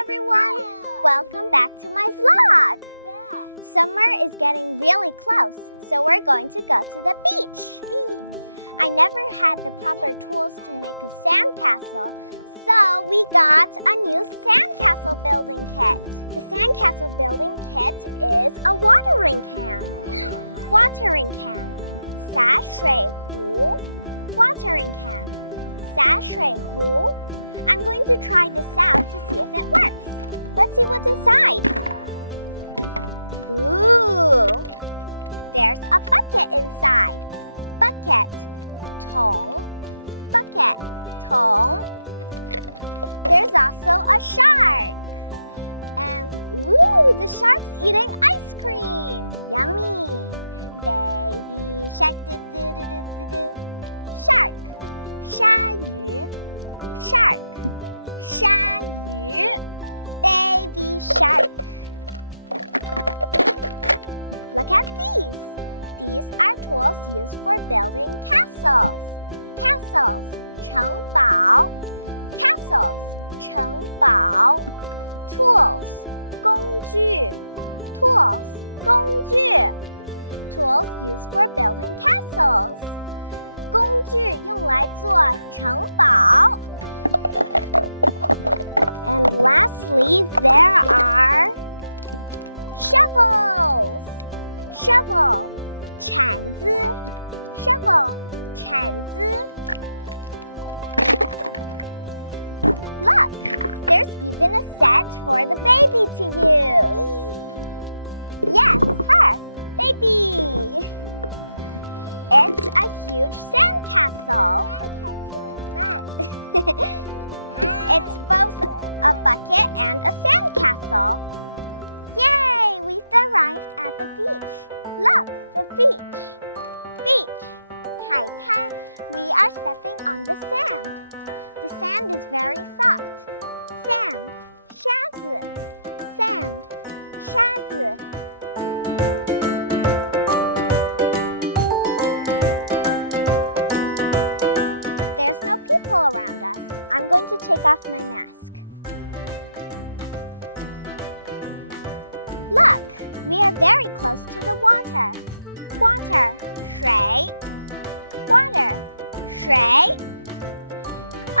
everyone! Welcome back to my vlog! Summer is getting really close, so we're going to go to the beach. I never had the proper tools to make a sandcastle, so we got a new sandcastle building kit. The sandcastle building kit is a watering can. Watering can. 洒水壶 Watering can. 洒水壶 I'm going to try this out to see if it works. Let's see what's inside. Ooh! There's a bucket inside. Bucket. 桶 Bucket. 桶 There's also a shark. And ooh, the shark's eating ice cream. Yummy. Baby shark. Shark. 鲨鱼 Shark. 鲨鱼 Baby shark. Look at these. These are tools used for building castles. Castles. 城堡 Castles. 城堡 Tools. 工具 Tools. 工具 Tools used for building castles. 工具用来做城堡 And lastly, there are shovels. Shovel. 铲子 Shovel. 铲子 Look, there's even a set for the baby to use. Yes, her. Baby. It's a huge sandcastle. It's both a bucket and a sandcastle. Yay! We've arrived at the beach. Look, the beach. Beach. 海滩. We are stepping on the sand. The sand is very soft. Sand. 沙子. Sand. 沙子. There's no people around us. I'm going to take off my mask. Look, we are very close to the water. Water, 水. Water, 水.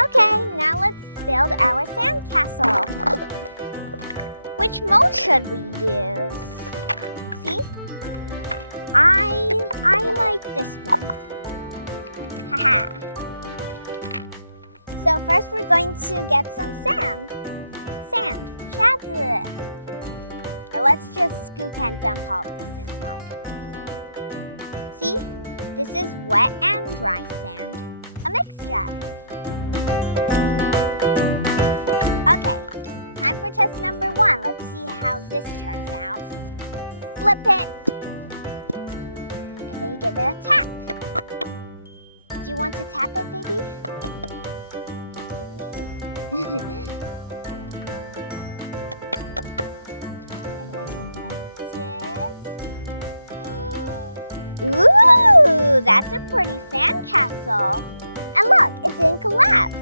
Okay, now let's build our sandcastle. Which mode should we use? See? I like this one. Haha. So first we're going to get some sand. Sand, 沙子. Or let's just scoop and dump all of this inside. See? This is wet and dry sand. A mixture. Okay, time for test number 1. Let's see how this turns out. Flip it. And then you give it a tap. Do you want to tap it, baby? And then you lift it. Ooh, that's a pretty sandcastle. And look, it didn't collapse.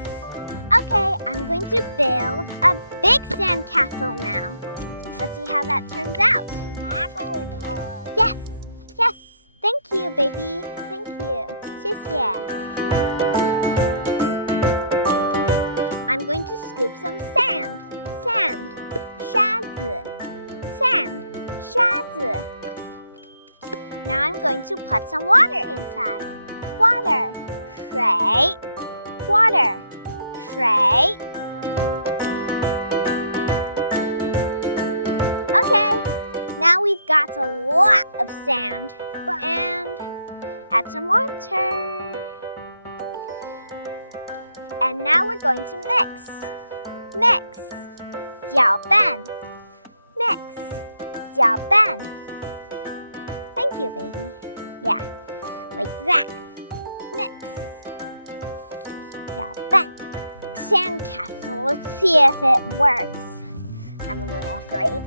Okay, I'm going to build a big sandcastle now. Let's see how that turns out. Yes, yes. Thank you, baby. Thank you. 谢谢. I'm going to scoop some sand. Sand. 沙子. Sand. 沙子. Now I'm going to put some water inside. Water. 水. Water. 水. Okay, now we've got a lot of sand. And add some water. And now we're going to mix. Mix. 搅拌. Mix. 搅拌. Thank you, baby. Yeah, like that. Mix. 搅拌. Sandcastle. Let's see if it works. I'm a little afraid.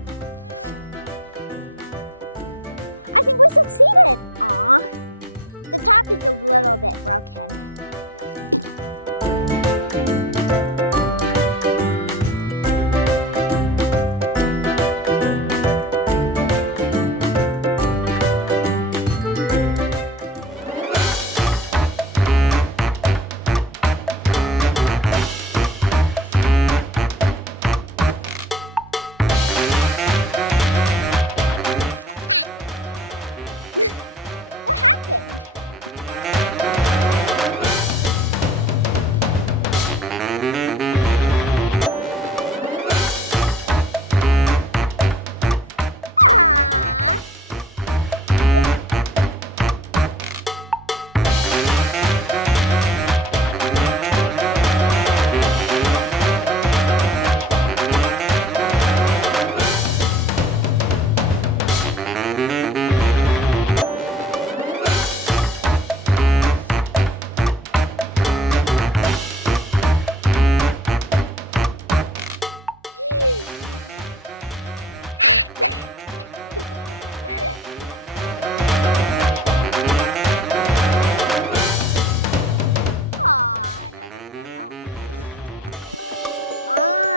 I think we succeeded. Aw. The top is a little bit broken.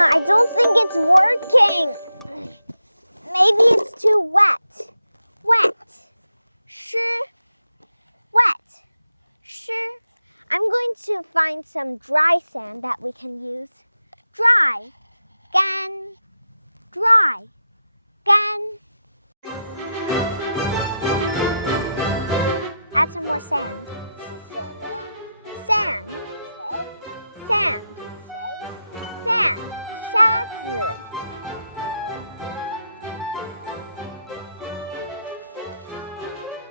I don't think it's working. Maybe it's too wet. Wet. 湿 Wet. 湿 I'm going to find some dry sand that we can use. Dry. 干 Dry. 干 Add some more sand. Sand. Sand. Sand. 沙子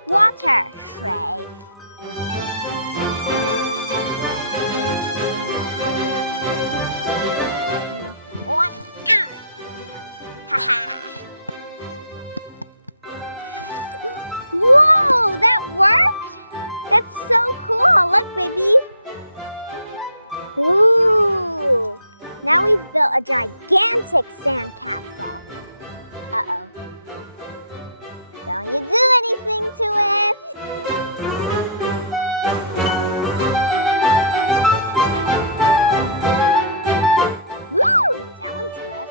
Water. 水 Whoa, that worked? That's so cool. Look, baby. Ooh. Now we've built a gigantic sandcastle. Uh-oh. Don't you do anything to it. Woo! That one's good.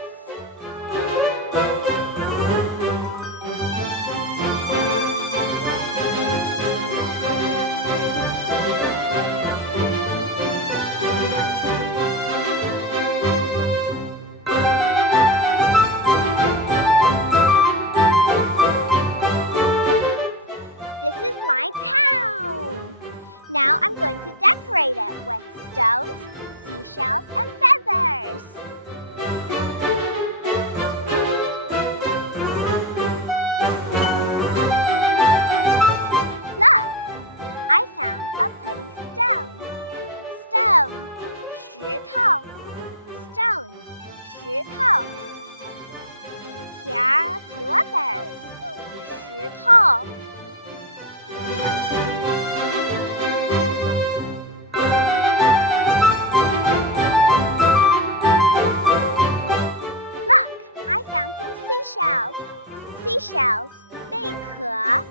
Now I'm going to decorate it with stones, seashells, and feathers. Look, I found a pretty stone. Stone, 石头 Stone, 石头 Here are a few others. 石头Seashells, 贝壳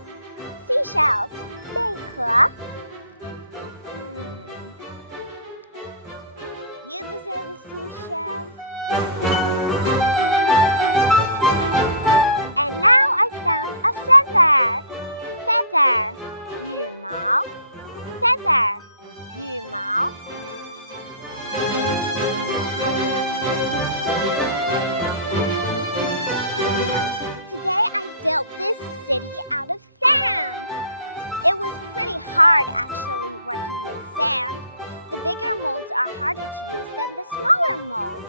Seashells, 贝壳 You deserve a seashell. And now I found a feather. Feather, 羽毛 Feather, 羽毛Today I built this city out of sand. It was pretty hard actually working with sand. The bigger molds are harder to use than the smaller molds.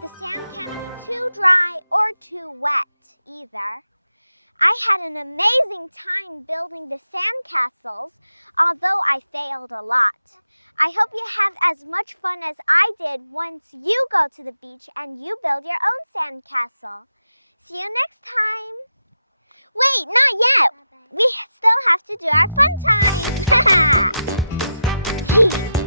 The sand can't be too dry or too wet either. I had an amazing time building the sandcastles, although I failed a lot. I hope you have as much fun as I did once you go to the beach and you build your own sandcastle. See you next time. Wait, not yet. Bye-bye. We still have to do our fun time.